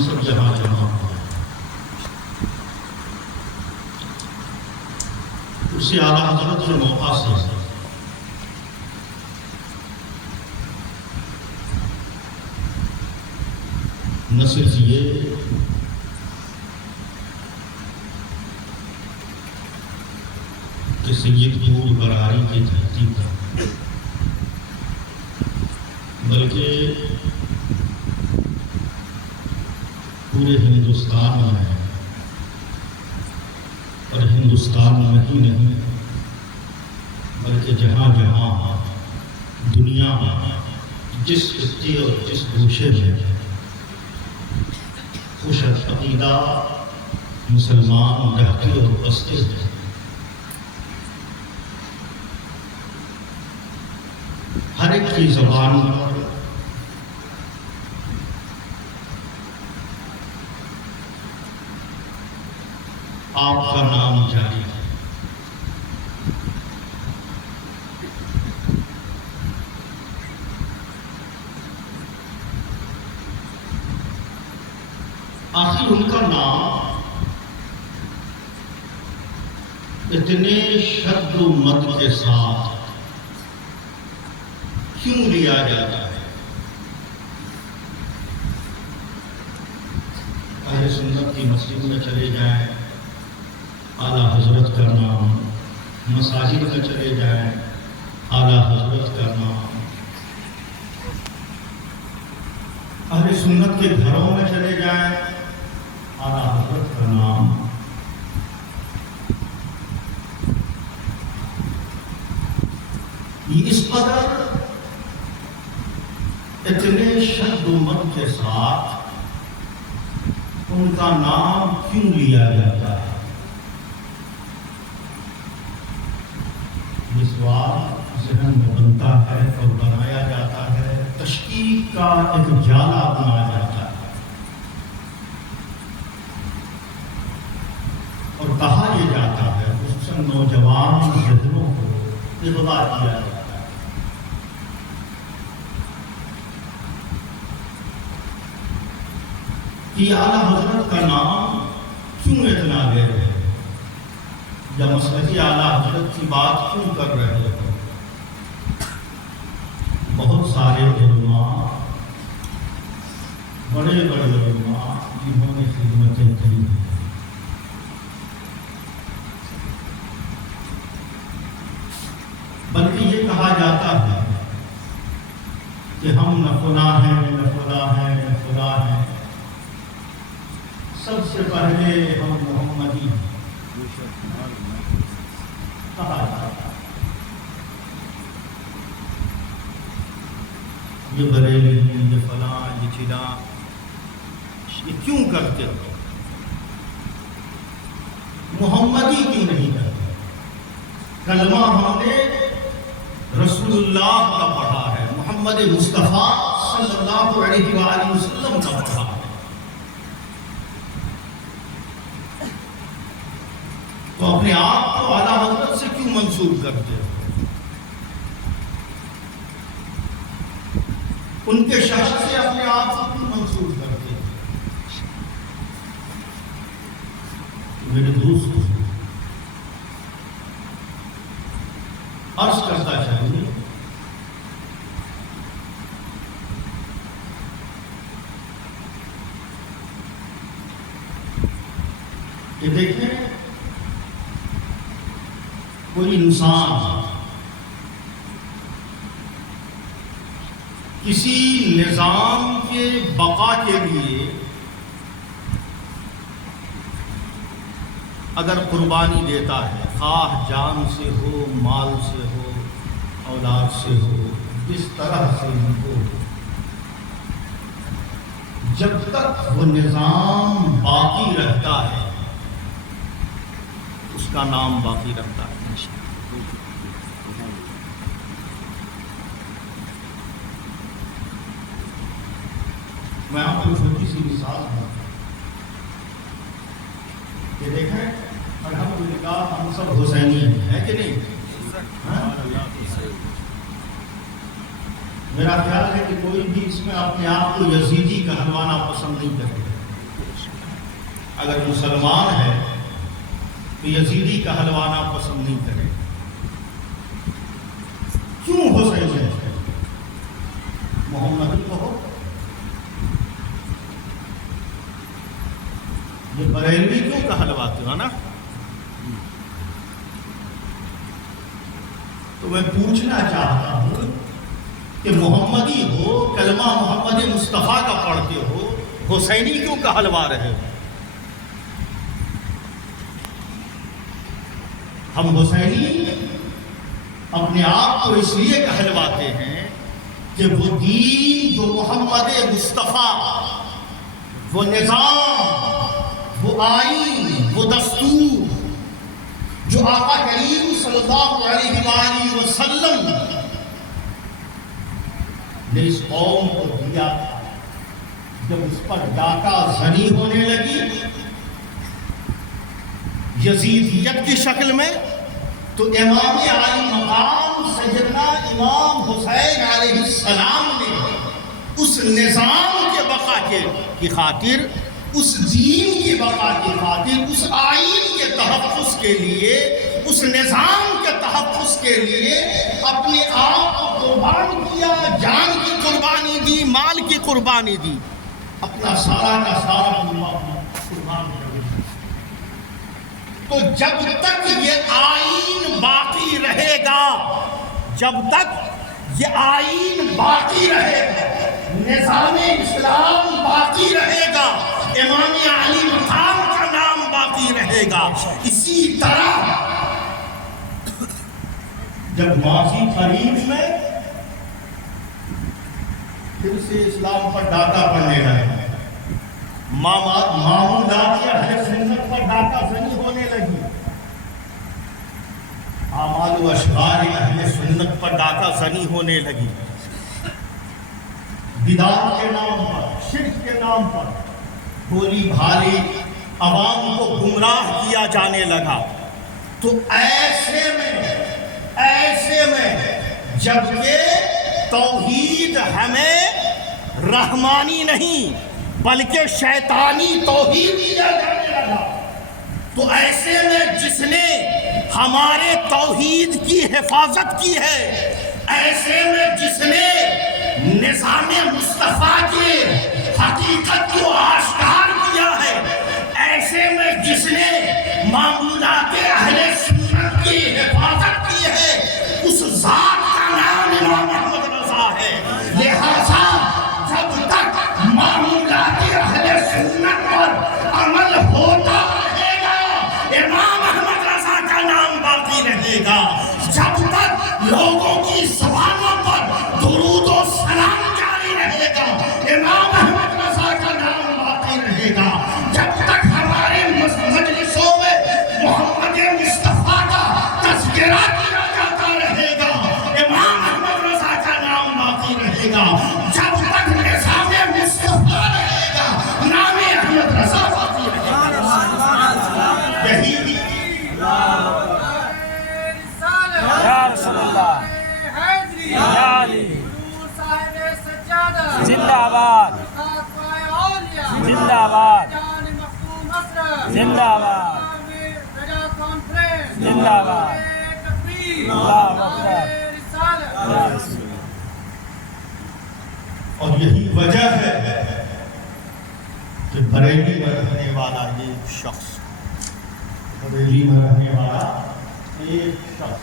سب جہاں جمع ہوا اسے اعلیٰ حضرت نے موقع سے نہ صرف یہ کہ سید پور براری کی دھرتی پر بلکہ پورے ہندوستان میں اور ہندوستان میں ہی نہیں بلکہ جہاں جہاں دنیا میں جس خطے اور جس گوشے میں خوش عقیدہ مسلمان رہتے اور بستے ہیں ہر ایک کی زبان پر آپ کا نام جاری ہے۔ آخر ان کا نام اتنے شد و مد کے ساتھ کیوں لیا جاتا ہے؟ اہل سنت کی مسجد میں چلے جائیں اعلیٰ حضرت کا نام، مساجد میں چلے جائیں اعلیٰ حضرت کا نام، اہل سنت کے گھروں میں چلے جائیں اعلیٰ حضرت کا نام۔ یہ اس قدر اتنے شد و مد کے ساتھ ان کا نام کیوں لیا جاتا ہے؟ یہ سوال ذہن میں بنتا ہے اور بنایا جاتا ہے، تشکیک کا ایک جالا بنایا جاتا ہے اور کہا یہ جاتا ہے، خصوصاً نوجوان ذہنوں کو اغوا کیا جاتا ہے کہ اعلیٰ حضرت کا نام کیوں اتنا لے رہے ہیں یا مسلکی اعلیٰ حضرت کی بات کیوں کر رہے ہیں؟ بہت سارے علماء، بڑے بڑے علماء جنہوں نے خدمتیں کی ہیں، بلکہ یہ کہا جاتا ہے کہ ہم نہ فلاں ہیں نہ فلاں ہیں نہ فلاں ہیں، سب سے پہلے ہم محمدی ہیں کہا جاتا ہے۔ یہ بریلی، یہ فلاں، یہ چلاں، یہ کیوں کرتے ہو؟ محمدی کیوں نہیں کرتے؟ کلمہ ہم نے رسول اللہ کا پڑھا ہے، محمد مصطفیٰ صلی اللہ علیہ وآلہ وسلم کا پڑھا ہے، تو اپنے آپ کو اعلیٰ حضرت سے کیوں منسوب کرتے ہو؟ ان کے شخص سے اپنے آپ کو کیوں منسوب کرتے ہو؟ میرے دوست عرض کرتا چاہیے کہ دیکھیں کوئی انسان کسی نظام کے بقا کے لیے اگر قربانی دیتا ہے، خواہ جان سے ہو، مال سے ہو، اولاد سے ہو، جس طرح سے ہو، جب تک وہ نظام باقی رہتا ہے اس کا نام باقی رہتا ہے۔ میں آپ کو چھوٹی سی مثال ہوں کہ دیکھیں الحمدللہ ہم سب حسینی ہیں کہ نہیں؟ میرا خیال ہے کہ کوئی بھی اس میں اپنے آپ کو یزیدی کہلوانا پسند نہیں کرے، اگر مسلمان ہے تو یزیدی کا حلوانہ پسند نہیں کرے. کیوں حسین ہے؟ محمدی تو ہو. یہ بریلوی کیوں کا حلواتے ہو نا؟ تو میں پوچھنا چاہتا ہوں کہ محمدی ہو، کلمہ محمد مصطفیٰ کا پڑھتے ہو، حسینی کیوں کہلوا رہے ہو؟ ہم حسینی اپنے آپ کو اس لیے کہلواتے ہیں کہ وہ دین جو محمد مصطفیٰ، وہ نظام، وہ آئین، وہ دستور جو آقا کریم صلی اللہ علیہ وآلہ وسلم نے اس قوم کو دیا تھا، جب اس پر ڈاکہ زنی ہونے لگی یزیدیت کی شکل میں، تو امام عالی مقام سیدنا امام حسین علیہ السلام نے اس نظام کے بقا کی خاطر، اس دین کی بقا کی خاطر، اس آئین کے تحفظ کے لیے، اس نظام کے تحفظ کے لیے اپنے آپ کو قربان کیا، جان کی قربانی دی، مال کی قربانی دی، اپنا سارا کا سارا قربان کر دیا. تو جب تک یہ آئین باقی رہے گا، جب تک یہ آئین باقی رہے گا، نظام اسلام باقی رہے گا، امام علی مقام کا نام باقی رہے گا. اسی طرح جب ماضی قریب میں پھر سے اسلام پر ڈاکہ پڑنے لگا، معمولات اہل سنت پر ڈاکہ زنی ہونے لگی، اعمال و اشعار اہل سنت پر ڈاکہ زنی ہونے لگی، بدعت کے نام پر، شرک کے نام پر بولی بھالی عوام کو گمراہ کیا جانے لگا. تو ایسے میں جبکہ توحید ہمیں رحمانی نہیں بلکہ شیطانی توحید دیا جانے لگا، تو ایسے میں جس نے ہمارے توحید کی حفاظت کی ہے، ایسے میں جس نے نظام مصطفیٰ کی حقیقت کو آشکار کیا ہے، ایسے میں جس نے معمولات اہل سنت کی حفاظت کی ہے، اس ذات کا نام امام محمد رضا ہے. لہذا جب تک معمولات اہل سنت پر عمل ہوتا رہے گا، امام محمد رضا کا نام باقی رہے گا. جب تک لوگوں کی زبانوں پر درود و سلام جاری رہے گا، امام محمد رضا کا نام باقی رہے گا. جب تک ہمارے مجلسوں میں محمد مصطفیٰ کا تذکرہ کیا جاتا رہے گا، امام محمد رضا کا نام باقی رہے گا. جب تک نظام مصطفیٰ رہے گا، نام احمد رضا باقی رہے گا. یہی یا رسول اللہ، یا علی، زندہ آباد، زندہ آباد، زندہ آباد، زندہ آباد. اللہ اکبر. اور یہی وجہ ہے کہ بریلی میں رہنے والا ایک شخص، بریلی میں رہنے والا ایک شخص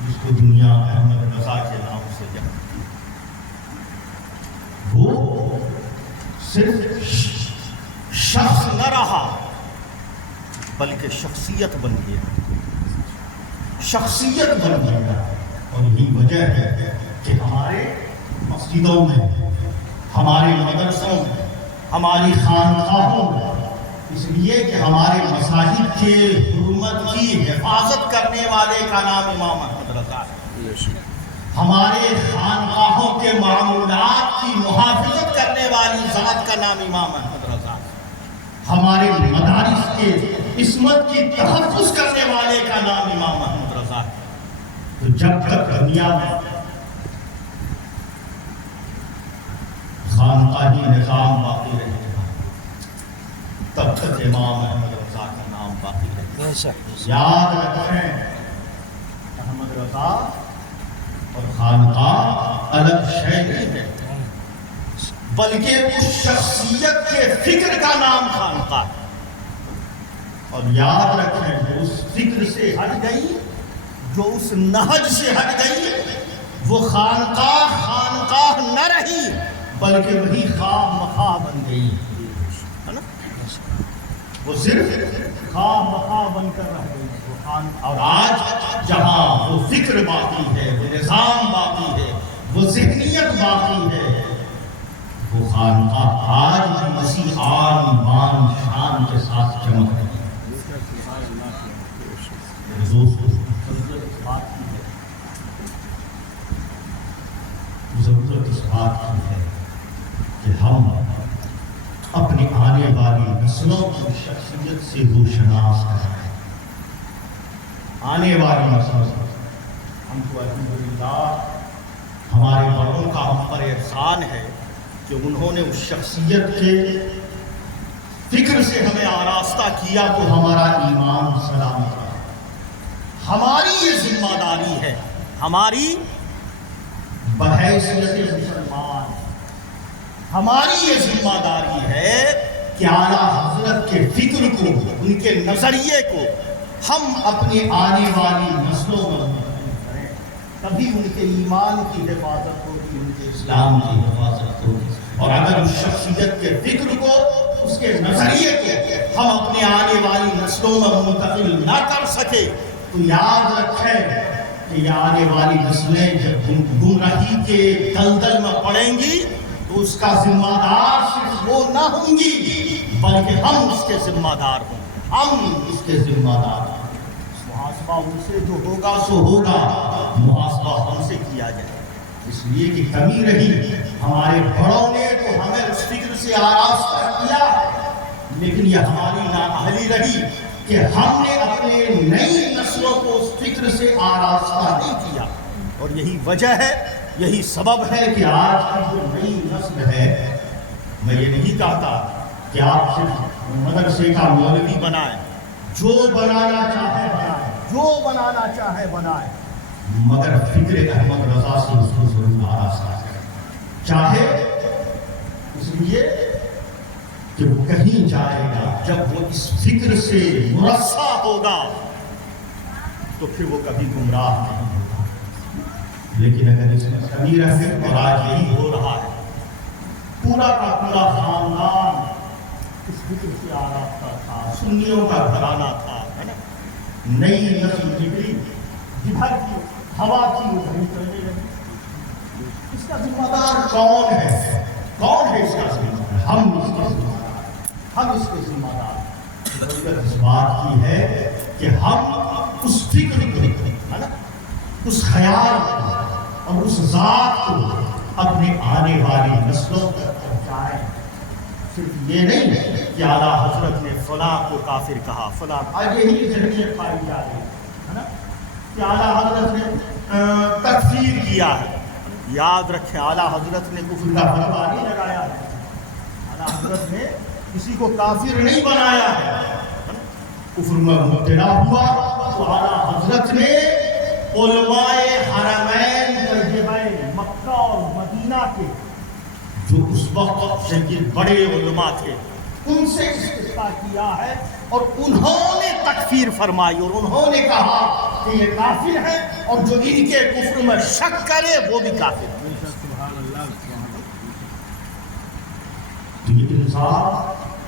جس کو دنیا احمد رضا کے نام سے جانتی ہے، وہ صرف شخص نہ رہا بلکہ شخصیت بن گیا، شخصیت بن گیا. اور یہی وجہ ہے کہ ہمارے مسجدوں میں، ہمارے مدرسوں میں، ہماری خانقاہوں میں، اس لیے کہ ہمارے مساجد کے حرمت کی حفاظت کرنے والے کا نام امام احمد رضا ہے، ہمارے خانقاہوں کے معمولات کی محافظت کرنے والی ذات کا نام امام احمد رضا ہے، ہمارے مدارس کے عصمت کی تحفظ کرنے والے کا نام امام احمد رضا ہے. تو جب تک دنیا میں خانقاہی نظام باقی رہے گا، تب تک امام احمد رضا کا نام باقی ہے. بے شک یاد رکھیں احمد رضا اور خانقاہ الگ شے نہیں ہے، بلکہ اس شخصیت کے فکر کا نام خانقاہ. اور یاد رکھیں جو اس فکر سے ہٹ گئی، جو اس نہج سے ہٹ گئی، وہ خانقاہ نہ رہی بلکہ وہی خواہ مخواہ بن گئی ہے نا. وہ صرف خواہ مخواہ بن کر رہ گئی وہ خان. اور آج جہاں وہ فکر باقی ہے، وہ نظام باقی ہے، وہ ذہنیت باقی ہے، وہ خانقاہ آج بھی مسیح آن بان شان کے ساتھ چمک رہی ہے. میرے دوستو، ضرورت اس بات کی ہے، ضرورت اس بات کی ہے کہ ہم اپنی آنے والی نسلوں کی شخصیت سے روشناس کریں. آنے والی نسلوں ہم کو الحمدللہ ہمارے بڑوں کا ہم پر احسان ہے کہ انہوں نے اس شخصیت کے فکر سے ہمیں آراستہ کیا تو ہمارا ایمان سلامت رہا. ہماری یہ ذمہ داری ہے، ہماری بحیثیت مسلمان ہماری یہ ذمہ داری ہے کہ اعلیٰ حضرت کے فکر کو، ان کے نظریے کو ہم اپنے آنے والی نسلوں میں منتقل کریں. تبھی ان کے ایمان کی حفاظت ہوگی، ان کے اسلام کی حفاظت ہوگی. اور اگر اس شخصیت کے فکر کو، اس کے نظریے کو ہم اپنے آنے والی نسلوں میں منتقل نہ کر سکے تو یاد رکھیں کہ یہ آنے والی نسلیں جب گمراہی کے دلدل میں پڑیں گی تو اس کا ذمہ دار صرف وہ نہ ہوں گی بلکہ ہم اس کے ذمہ دار ہوں گے. ہم اس کے ذمہ دار ہیں. محاسبہ ان سے جو ہوگا سو ہوگا، محاسبہ ہم سے کیا جائے. اس لیے کہ کمی رہی، ہمارے بڑوں نے تو ہمیں اس فکر سے آراستہ کیا، لیکن یہ ہماری نااہلی رہی کہ ہم نے اپنے نئی نسلوں کو اس فکر سے آراستہ نہیں کیا. اور یہی وجہ ہے، یہی سبب ہے کہ آج کی جو نئی نسل ہے، میں یہ نہیں چاہتا کہ آپ صرف مدرسے کا مولوی بنائیں، جو بنانا چاہے بنائیں، جو بنانا چاہے بنائیں، مگر فکر احمد رضا سے اس کو ضرور آراستہ کریں. چاہے اس لیے کہ وہ کہیں جائے گا، جب وہ اس فکر سے مرصع ہوگا تو پھر وہ کبھی گمراہ نہیں ہوگا. لیکن اگر اس میں کمی رہے، اور آج یہی ہو رہا ہے، پورا کا پورا خاندان اس فکر سے آراستہ تھا، سنیوں کا گھرانہ تھا، ہے نا. نئی نسل نکلی، جدھر کی ہوا کی ادھر چلنے لگی. اس کا ذمہ دار کون ہے؟ کون ہے اس کا ذمہ دار؟ ہم اس کا ذمہ دار، ہم اس کے ذمہ دار. ضرورت اس بات کی ہے کہ ہم اس فکر کو، ہے نا، اس خیال کو اور اس ذات کو اپنے آنے والی نسلوں تک پہنچائیں. صرف یہ نہیں کہ اعلیٰ حضرت نے فلاں کو کافر کہا، فلاں. آج یہی ذہنیت پائی جا رہی ہے نا کہ اعلیٰ حضرت نے تکفیر کیا ہے. یاد رکھیں اعلیٰ حضرت نے کفر کا فتویٰ نہیں لگایا ہے. اعلیٰ حضرت نے کسی کو کافر نہیں بنایا ہے. کفر میں مبتلا ہوا تو اعلیٰ حضرت نے علماء حرمین طیبین مکہ اور مدینہ کے جو اس وقت کے بڑے علماء تھے ان سے استفتاء کیا ہے، اور انہوں نے تکفیر فرمائی، اور انہوں نے کہا کہ یہ کافر ہے، اور جو ان کے کفر میں شک کرے وہ بھی کافر ہے. تو یہ انصاف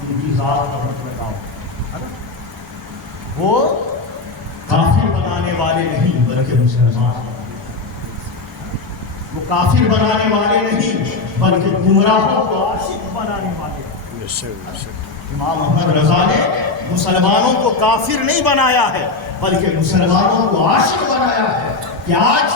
ان کی ذات کا مت لگاؤ، ہے نا. وہ کافر بنانے والے نہیں بلکہ مسلمان، وہ کافر بنانے والے نہیں بلکہ گمراہوں کو عاشق بنانے والے. امام احمد رضا نے مسلمانوں کو کافر نہیں بنایا ہے بلکہ مسلمانوں کو عاشق بنایا ہے. کہ آج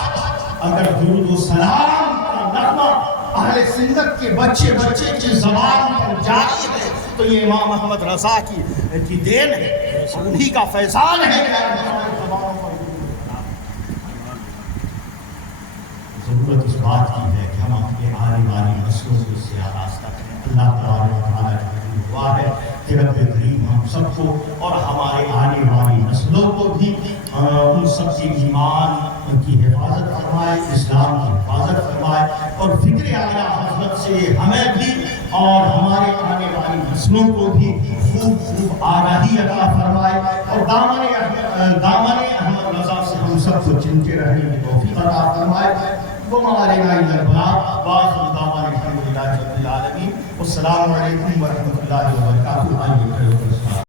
اگر درود و سلام کا نغمہ اہل سنت کے بچے کی زبان پر جاری ہے تو یہ امام احمد رضا کی دین ہے، اور انہی کا فیضان ہے. ضرورت اس بات کی ہے کہ ہم اپنے آنے والی نسلوں کو اس سے آراستہ کریں. اللہ تعالیٰ کی دعا ہے کہ رب سب کو اور ہمارے آنے والی نسلوں کو بھی ان سب کے ایمان کی حفاظت فرمائے، اسلام کی حفاظت فرمائے، اور فکر اعلیٰ حضرت سے ہمیں بھی اور ہمارے آنے والی نسلوں کو بھی خوب خوب آگاہی عطا فرمائے، اور دامن احمد رضا سے ہم سب کو چمٹے رہنے کی توفیق عطا فرمائے۔ وما علینا الا البلاغ وآخر دعوانا الحمد للہ رب العالمین۔ والسلام علیکم ورحمۃ اللہ وبرکاتہ۔